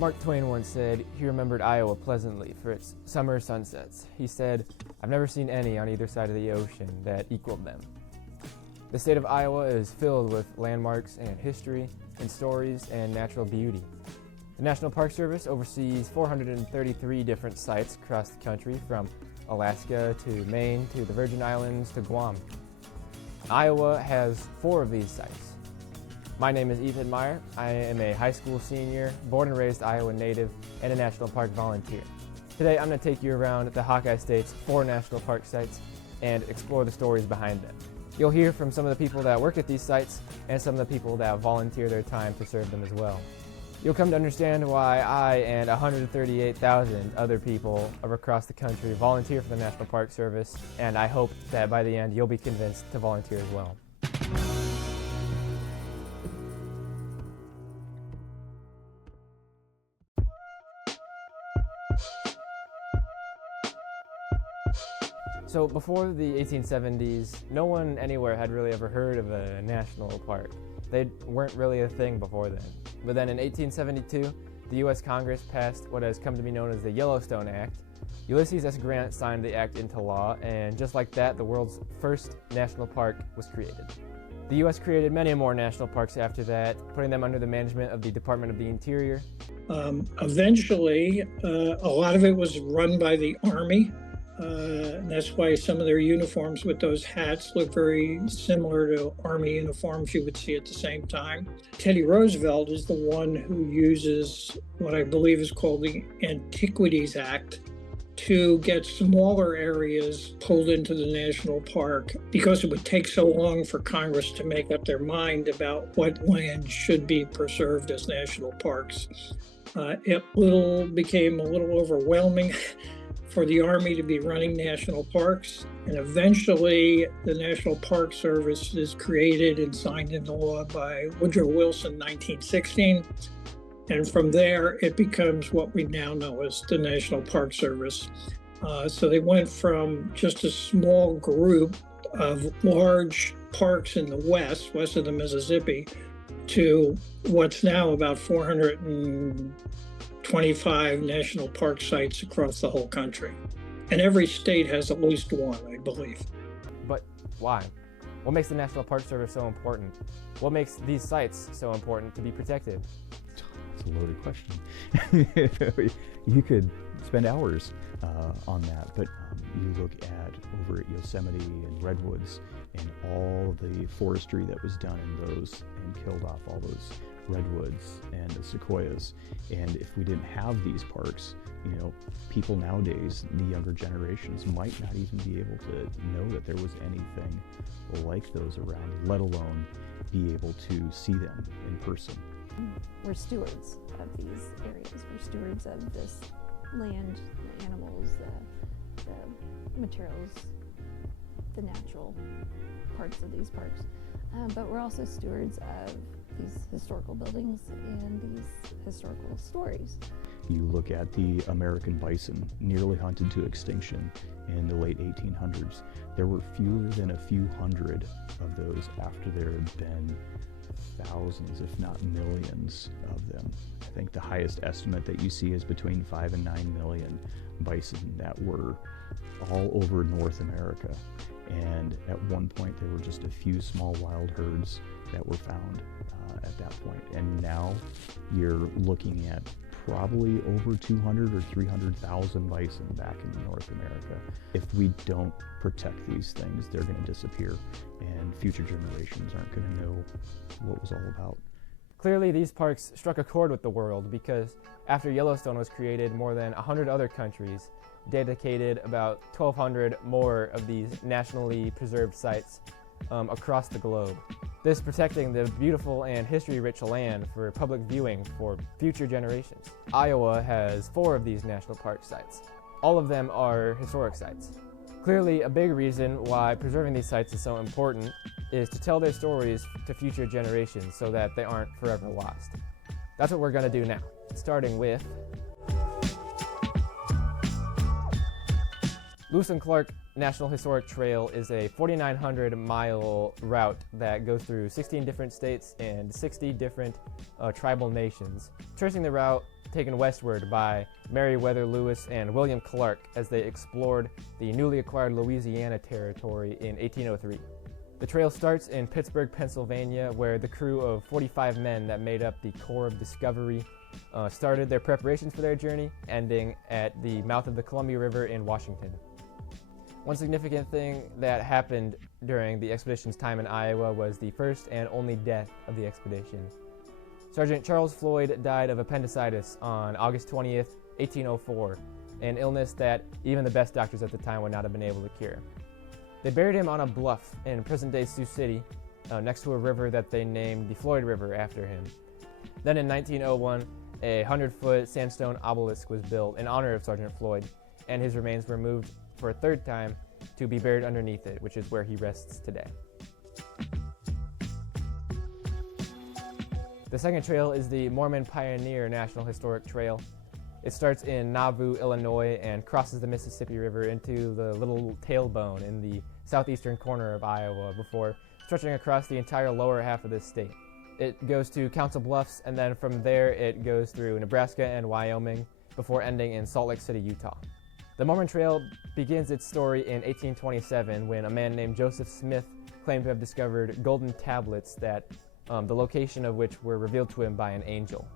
Mark Twain once said he remembered Iowa pleasantly for its summer sunsets. He said, "I've never seen any on either side of the ocean that equaled them." The state of Iowa is filled with landmarks and history and stories and natural beauty. The National Park Service oversees 433 different sites across the country, from Alaska to Maine to the Virgin Islands to Guam. Iowa has 4 of these sites. My name is Ethan Meyer. I am a high school senior, born and raised Iowa native, and a National Park volunteer. Today I'm going to take you around the Hawkeye State's 4 national park sites and explore the stories behind them. You'll hear from some of the people that work at these sites and some of the people that volunteer their time to serve them as well. You'll come to understand why I and 138,000 other people across the country volunteer for the National Park Service, and I hope that by the end you'll be convinced to volunteer as well. So before the 1870s, no one anywhere had really ever heard of a national park. They weren't really a thing before then. But then in 1872, the U.S. Congress passed what has come to be known as the Yellowstone Act. Ulysses S. Grant signed the act into law, and just like that, the world's first national park was created. The U.S. created many more national parks after that, putting them under the management of the Department of the Interior. Eventually, a lot of it was run by the Army. And that's why some of their uniforms with those hats look very similar to Army uniforms you would see at the same time. Teddy Roosevelt is the one who uses what I believe is called the Antiquities Act to get smaller areas pulled into the national park, because it would take so long for Congress to make up their mind about what land should be preserved as national parks. It became a little overwhelming for the Army to be running national parks. And eventually the National Park Service is created and signed into law by Woodrow Wilson in 1916. And from there, it becomes what we now know as the National Park Service. So they went from just a small group of large parks in the west of the Mississippi, to what's now about 425 national park sites across the whole country. And every state has at least one, I believe. But why? What makes the National Park Service so important? What makes these sites so important to be protected? It's a loaded question. You could spend hours on that, but you look at over at Yosemite and Redwoods and all the forestry that was done in those and killed off all those redwoods and the sequoias. And if we didn't have these parks, people nowadays, the younger generations, might not even be able to know that there was anything like those around, let alone be able to see them in person. We're stewards of these areas. We're stewards of this land, the animals, the materials, the natural parts of these parks. But we're also stewards of these historical buildings and these historical stories. You look at the American bison, nearly hunted to extinction in the late 1800s. There were fewer than a few hundred of those after there had been thousands, if not millions of them. I think the highest estimate that you see is between 5 and 9 million bison that were all over North America. And at one point there were just a few small wild herds that were found at that point. And now you're looking at probably over 200 or 300,000 bison back in North America. If we don't protect these things, they're going to disappear, and future generations aren't going to know what it was all about. Clearly, these parks struck a chord with the world, because after Yellowstone was created, more than 100 other countries dedicated about 1,200 more of these nationally preserved sites across the globe. This protecting the beautiful and history-rich land for public viewing for future generations. Iowa has 4 of these national park sites. All of them are historic sites. Clearly, a big reason why preserving these sites is so important is to tell their stories to future generations so that they aren't forever lost. That's what we're going to do now, starting with Lewis and Clark National Historic Trail is a 4,900-mile route that goes through 16 different states and 60 different tribal nations. Tracing the route taken westward by Meriwether Lewis and William Clark as they explored the newly acquired Louisiana territory in 1803. The trail starts in Pittsburgh, Pennsylvania, where the crew of 45 men that made up the Corps of Discovery started their preparations for their journey, ending at the mouth of the Columbia River in Washington. One significant thing that happened during the expedition's time in Iowa was the first and only death of the expedition. Sergeant Charles Floyd died of appendicitis on August 20th, 1804, an illness that even the best doctors at the time would not have been able to cure. They buried him on a bluff in present-day Sioux City, next to a river that they named the Floyd River after him. Then in 1901, a 100-foot sandstone obelisk was built in honor of Sergeant Floyd, and his remains were moved for a third time to be buried underneath it, which is where he rests today. The second trail is the Mormon Pioneer National Historic Trail. It starts in Nauvoo, Illinois, and crosses the Mississippi River into the Little Tailbone in the southeastern corner of Iowa before stretching across the entire lower half of this state. It goes to Council Bluffs, and then from there it goes through Nebraska and Wyoming before ending in Salt Lake City, Utah. The Mormon Trail begins its story in 1827 when a man named Joseph Smith claimed to have discovered golden tablets that the location of which were revealed to him by an angel.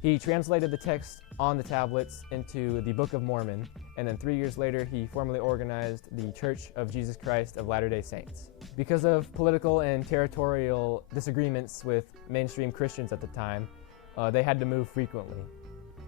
He translated the text on the tablets into the Book of Mormon, and then 3 years later he formally organized the Church of Jesus Christ of Latter-day Saints. Because of political and territorial disagreements with mainstream Christians at the time, they had to move frequently.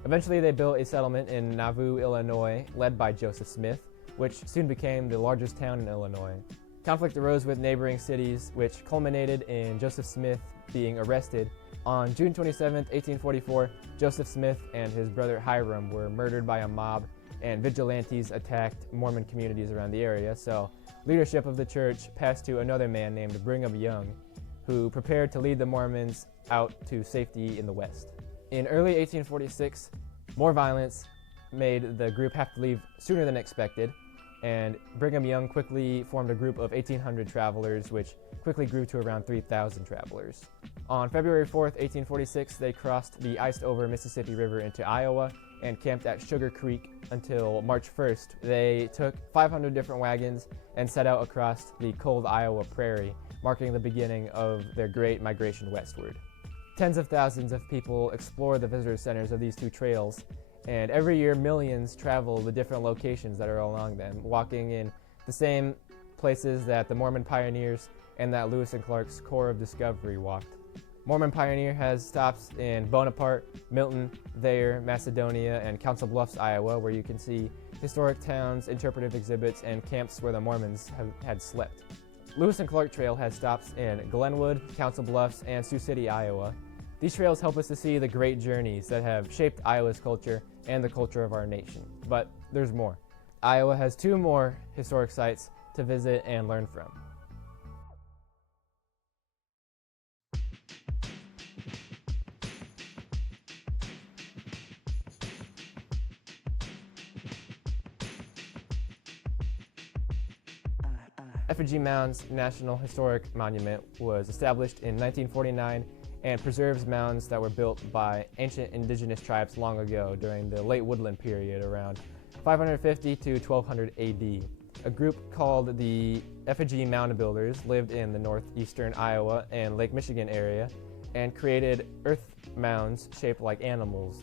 Eventually they built a settlement in Nauvoo, Illinois, led by Joseph Smith, which soon became the largest town in Illinois. Conflict arose with neighboring cities, which culminated in Joseph Smith being arrested. On June 27, 1844, Joseph Smith and his brother Hiram were murdered by a mob, and vigilantes attacked Mormon communities around the area, so leadership of the church passed to another man named Brigham Young, who prepared to lead the Mormons out to safety in the West. In early 1846, more violence made the group have to leave sooner than expected, and Brigham Young quickly formed a group of 1,800 travelers, which quickly grew to around 3,000 travelers. On February 4th, 1846, they crossed the iced-over Mississippi River into Iowa and camped at Sugar Creek until March 1st. They took 500 different wagons and set out across the cold Iowa prairie, marking the beginning of their great migration westward. Tens of thousands of people explore the visitor centers of these two trails, and every year millions travel the different locations that are along them, walking in the same places that the Mormon pioneers and that Lewis and Clark's Corps of Discovery walked. Mormon Pioneer has stops in Bonaparte, Milton, Thayer, Macedonia, and Council Bluffs, Iowa, where you can see historic towns, interpretive exhibits, and camps where the Mormons had slept. Lewis and Clark Trail has stops in Glenwood, Council Bluffs, and Sioux City, Iowa. These trails help us to see the great journeys that have shaped Iowa's culture and the culture of our nation. But there's more. Iowa has 2 more historic sites to visit and learn from. Effigy Mounds National Historic Monument was established in 1949 and preserves mounds that were built by ancient indigenous tribes long ago during the late woodland period around 550 to 1200 AD. A group called the Effigy Mound Builders lived in the northeastern Iowa and Lake Michigan area and created earth mounds shaped like animals.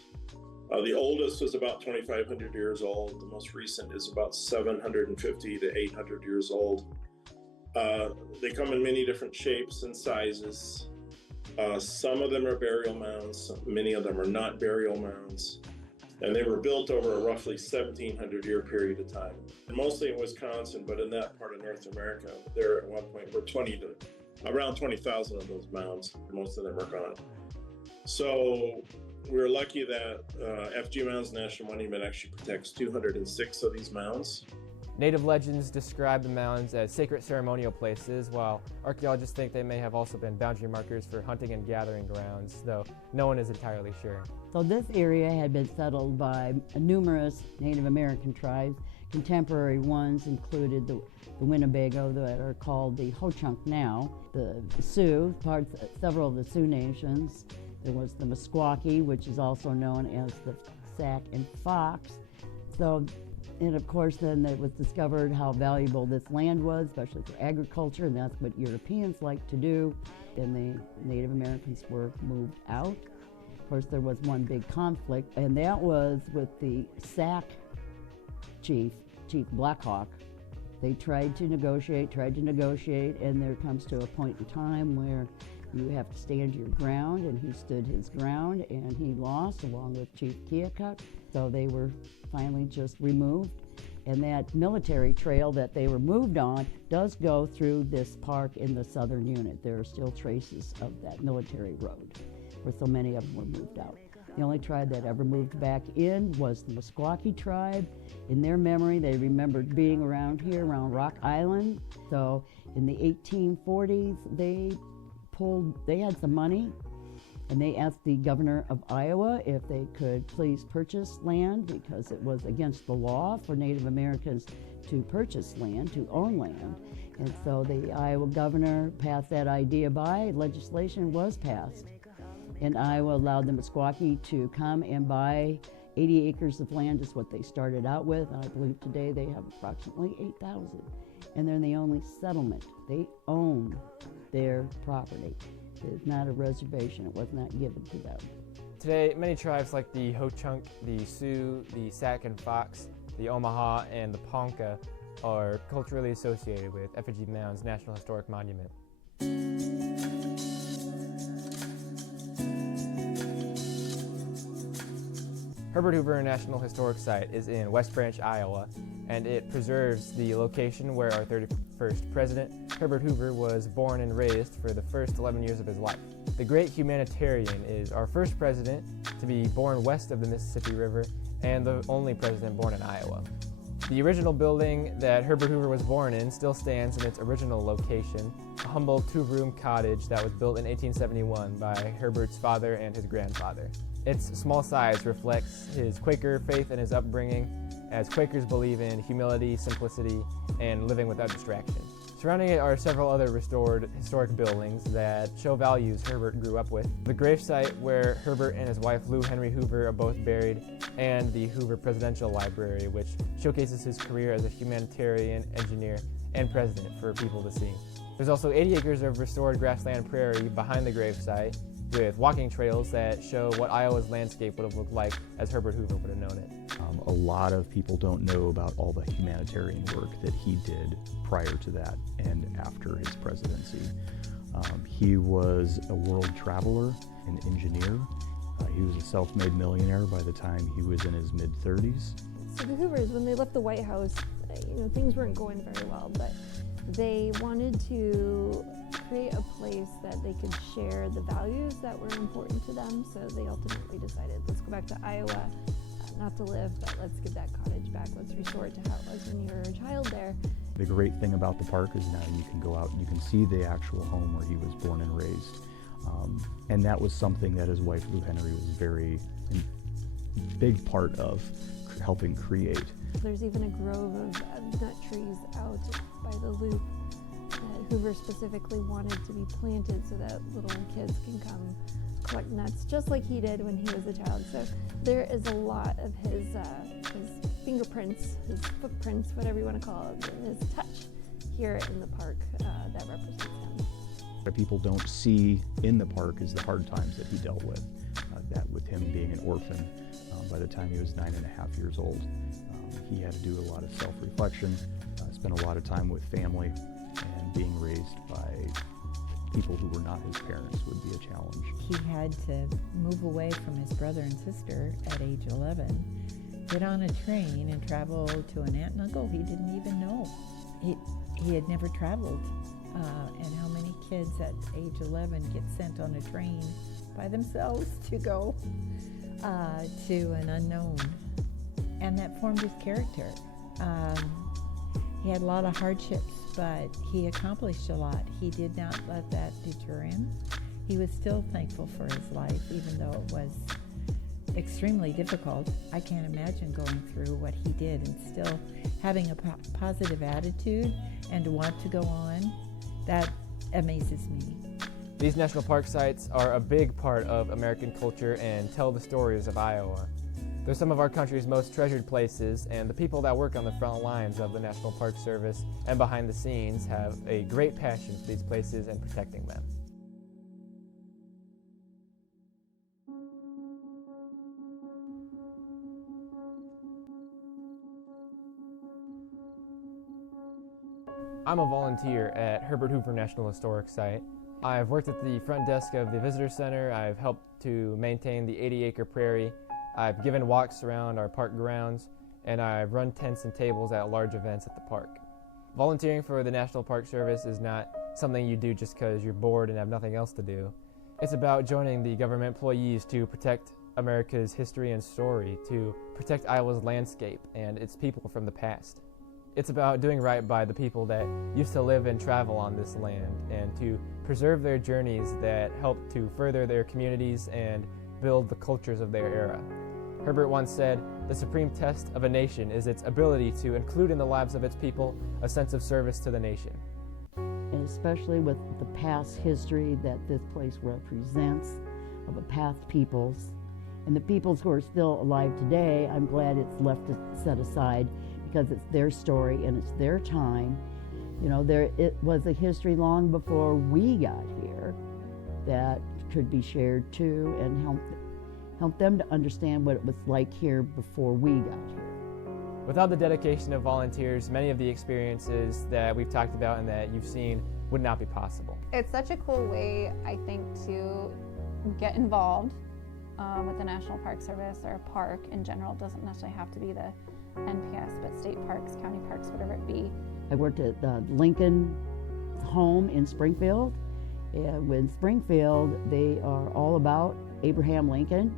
The oldest is about 2,500 years old. The most recent is about 750 to 800 years old. They come in many different shapes and sizes. Some of them are burial mounds, many of them are not burial mounds. And they were built over a roughly 1,700-year period of time. Mostly in Wisconsin, but in that part of North America, there at one point were around 20,000 of those mounds. Most of them are gone. So we're lucky that FG Mounds National Monument actually protects 206 of these mounds. Native legends describe the mounds as sacred ceremonial places, while archaeologists think they may have also been boundary markers for hunting and gathering grounds, though no one is entirely sure. So this area had been settled by numerous Native American tribes. Contemporary ones included the Winnebago that are called the Ho-Chunk now, the Sioux, several of the Sioux nations, There was the Meskwaki, which is also known as the Sac and Fox. So, and of course then it was discovered how valuable this land was, especially for agriculture, and that's what Europeans like to do. And the Native Americans were moved out. Of course, there was one big conflict, and that was with the Sac chief, Chief Blackhawk. They tried to negotiate, and there comes to a point in time where you have to stand your ground, and he stood his ground, and he lost along with Chief Keokuk. So they were finally just removed. And that military trail that they were moved on does go through this park in the southern unit. There are still traces of that military road where so many of them were moved out. The only tribe that ever moved back in was the Meskwaki tribe. In their memory, they remembered being around here, around Rock Island. So in the 1840s, they had some money, and they asked the governor of Iowa if they could please purchase land, because it was against the law for Native Americans to purchase land, to own land. And so the Iowa governor passed that idea by, legislation was passed. And Iowa allowed the Meskwaki to come and buy 80 acres of land is what they started out with. And I believe today they have approximately 8,000. And they're the only settlement. They own their property. It's not a reservation. It was not given to them. Today, many tribes like the Ho-Chunk, the Sioux, the Sac and Fox, the Omaha, and the Ponca are culturally associated with Effigy Mound's National Historic Monument. Herbert Hoover National Historic Site is in West Branch, Iowa, and it preserves the location where our 31st president, Herbert Hoover, was born and raised for the first 11 years of his life. The great humanitarian is our first president to be born west of the Mississippi River and the only president born in Iowa. The original building that Herbert Hoover was born in still stands in its original location, a humble two-room cottage that was built in 1871 by Herbert's father and his grandfather. Its small size reflects his Quaker faith and his upbringing, as Quakers believe in humility, simplicity, and living without distraction. Surrounding it are several other restored historic buildings that show values Herbert grew up with. The gravesite where Herbert and his wife Lou Henry Hoover are both buried, and the Hoover Presidential Library, which showcases his career as a humanitarian, engineer, and president for people to see. There's also 80 acres of restored grassland prairie behind the gravesite, with walking trails that show what Iowa's landscape would have looked like as Herbert Hoover would have known it. A lot of people don't know about all the humanitarian work that he did prior to that and after his presidency. He was a world traveler, an engineer. He was a self-made millionaire by the time he was in his mid-30s. So the Hoovers, when they left the White House, things weren't going very well, but they wanted to create a place that they could share the values that were important to them. So they ultimately decided, let's go back to Iowa, not to live, but let's give that cottage back. Let's restore it to how it was when you were a child there. The great thing about the park is now you can go out and you can see the actual home where he was born and raised. And that was something that his wife Lou Henry was very big part of helping create. There's even a grove of nut trees out by the loop that Hoover specifically wanted to be planted so that little kids can come collect nuts, just like he did when he was a child. So there is a lot of his fingerprints, his footprints, whatever you want to call it, his touch here in the park that represents him. What people don't see in the park is the hard times that he dealt with. That with him being an orphan, by the time he was 9.5 years old, he had to do a lot of self-reflection, spent a lot of time with family, and being raised by people who were not his parents would be a challenge. He had to move away from his brother and sister at age 11, get on a train and travel to an aunt and uncle he didn't even know. He had never traveled, and how many kids at age 11 get sent on a train by themselves to go to an unknown, and that formed his character. He had a lot of hardships, but he accomplished a lot. He did not let that deter him. He was still thankful for his life, even though it was extremely difficult. I can't imagine going through what he did and still having a positive attitude and to want to go on. That amazes me. These national park sites are a big part of American culture and tell the stories of Iowa. They're some of our country's most treasured places, and the people that work on the front lines of the National Park Service and behind the scenes have a great passion for these places and protecting them. I'm a volunteer at Herbert Hoover National Historic Site. I've worked at the front desk of the Visitor Center. I've helped to maintain the 80-acre prairie. I've given walks around our park grounds, and I've run tents and tables at large events at the park. Volunteering for the National Park Service is not something you do just because you're bored and have nothing else to do. It's about joining the government employees to protect America's history and story, to protect Iowa's landscape and its people from the past. It's about doing right by the people that used to live and travel on this land, and to preserve their journeys that help to further their communities and build the cultures of their era. Herbert once said, "The supreme test of a nation is its ability to include in the lives of its people a sense of service to the nation." And especially with the past history that this place represents of the past peoples and the peoples who are still alive today, I'm glad it's left set aside because it's their story and it's their time. You know, it was a history long before we got here that could be shared too and help them to understand what it was like here before we got here. Without the dedication of volunteers, many of the experiences that we've talked about and that you've seen would not be possible. It's such a cool way, I think, to get involved with the National Park Service or a park in general. It doesn't necessarily have to be the NPS, but state parks, county parks, whatever it be. I worked at the Lincoln home in Springfield. And in Springfield, they are all about Abraham Lincoln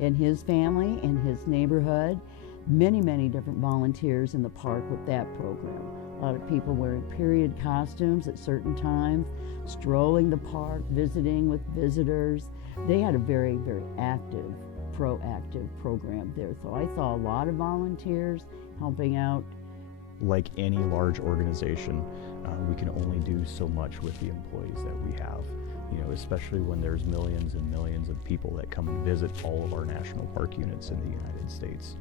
and his family and his neighborhood. Many, many different volunteers in the park with that program. A lot of people wearing period costumes at certain times, strolling the park, visiting with visitors. They had a very, very active, proactive program there. So I saw a lot of volunteers helping out. Like any large organization, we can only do so much with the employees that we have. You know, especially when there's millions and millions of people that come and visit all of our national park units in the United States.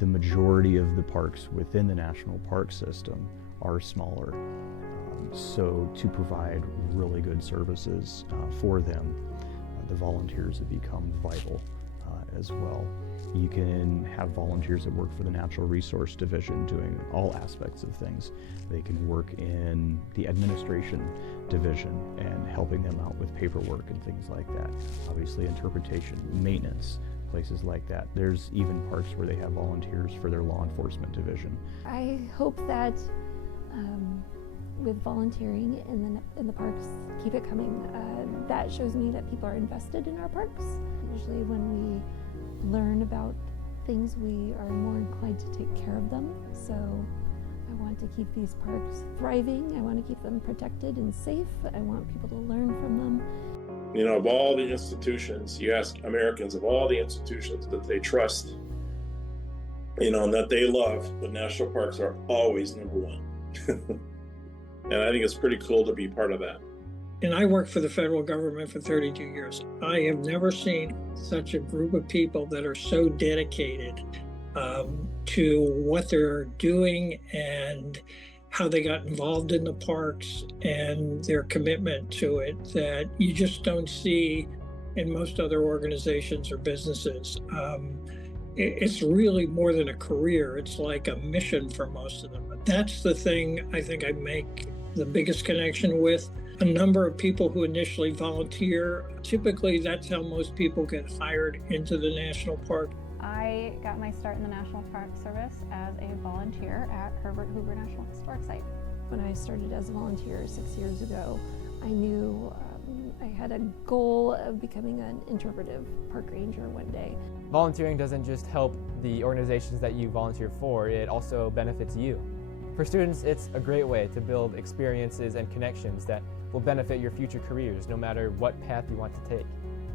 The majority of the parks within the national park system are smaller. So to provide really good services for them, the volunteers have become vital as well. You can have volunteers that work for the Natural Resource Division doing all aspects of things. They can work in the administration division and helping them out with paperwork and things like that. Obviously interpretation, maintenance, places like that. There's even parks where they have volunteers for their law enforcement division. I hope that with volunteering in the parks, keep it coming. That shows me that people are invested in our parks. Usually when we learn about things, we are more inclined to take care of them. So I want to keep these parks thriving. I want to keep them protected and safe. I want people to learn from them. You know, of all the institutions, you ask Americans, of all the institutions that they trust, you know, and that they love, the national parks are always number one. And I think it's pretty cool to be part of that. And I worked for the federal government for 32 years. I have never seen such a group of people that are so dedicated to what they're doing and how they got involved in the parks and their commitment to it that you just don't see in most other organizations or businesses. It's really more than a career. It's like a mission for most of them. That's the thing I think I make the biggest connection with. A number of people who initially volunteer, typically that's how most people get hired into the national park. I got my start in the National Park Service as a volunteer at Herbert Hoover National Historic Site. When I started as a volunteer 6 years ago, I knew I had a goal of becoming an interpretive park ranger one day. Volunteering doesn't just help the organizations that you volunteer for, it also benefits you. For students, it's a great way to build experiences and connections that will benefit your future careers, no matter what path you want to take.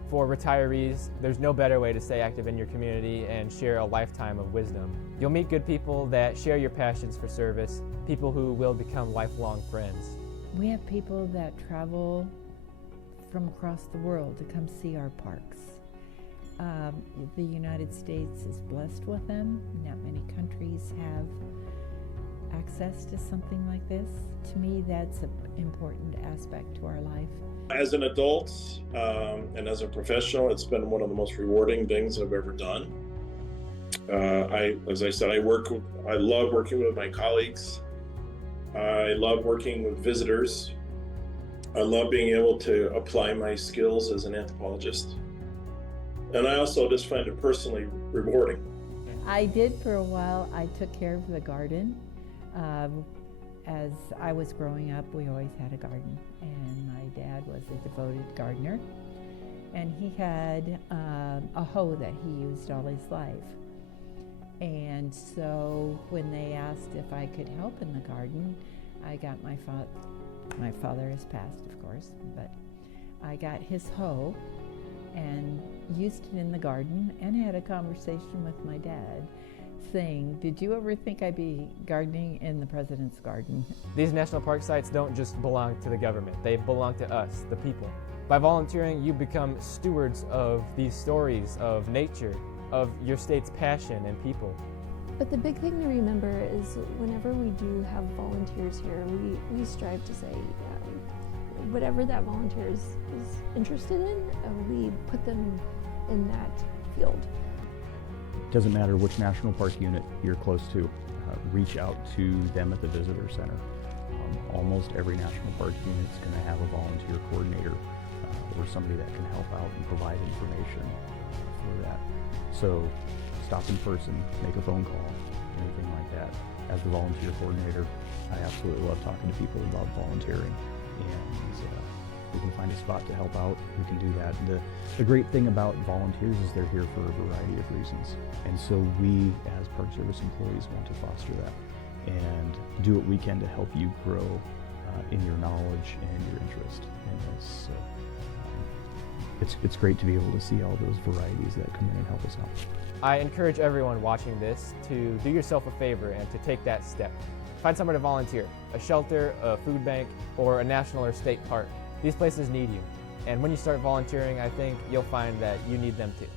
For retirees, there's no better way to stay active in your community and share a lifetime of wisdom. You'll meet good people that share your passions for service, people who will become lifelong friends. We have people that travel from across the world to come see our parks. The United States is blessed with them. Not many countries have access to something like this. To me, that's an important aspect to our life. As an adult and as a professional, it's been one of the most rewarding things I've ever done. As I said, I love working with my colleagues. I love working with visitors. I love being able to apply my skills as an anthropologist. And I also just find it personally rewarding. I did for a while. I took care of the garden. As I was growing up, we always had a garden, and my dad was a devoted gardener, and he had a hoe that he used all his life. And so when they asked if I could help in the garden, I got my father has passed, of course, but I got his hoe and used it in the garden and had a conversation with my dad saying, did you ever think I'd be gardening in the president's garden? These national park sites don't just belong to the government, they belong to us, the people. By volunteering, you become stewards of these stories of nature, of your state's passion and people. But the big thing to remember is whenever we do have volunteers here, we strive to say whatever that volunteer is interested in, we put them in that field. It doesn't matter which national park unit you're close to, reach out to them at the visitor center. Almost every national park unit is going to have a volunteer coordinator or somebody that can help out and provide information for that. So stop in person, make a phone call, anything like that. As the volunteer coordinator, I absolutely love talking to people about volunteering, and we can find a spot to help out. We can do that. The great thing about volunteers is they're here for a variety of reasons, and so we as Park Service employees want to foster that and do what we can to help you grow in your knowledge and your interest in this. So, it's great to be able to see all those varieties that come in and help us out. I encourage everyone watching this to do yourself a favor and to take that step. Find somewhere to volunteer, a shelter, a food bank, or a national or state park. These places need you. And when you start volunteering, I think you'll find that you need them too.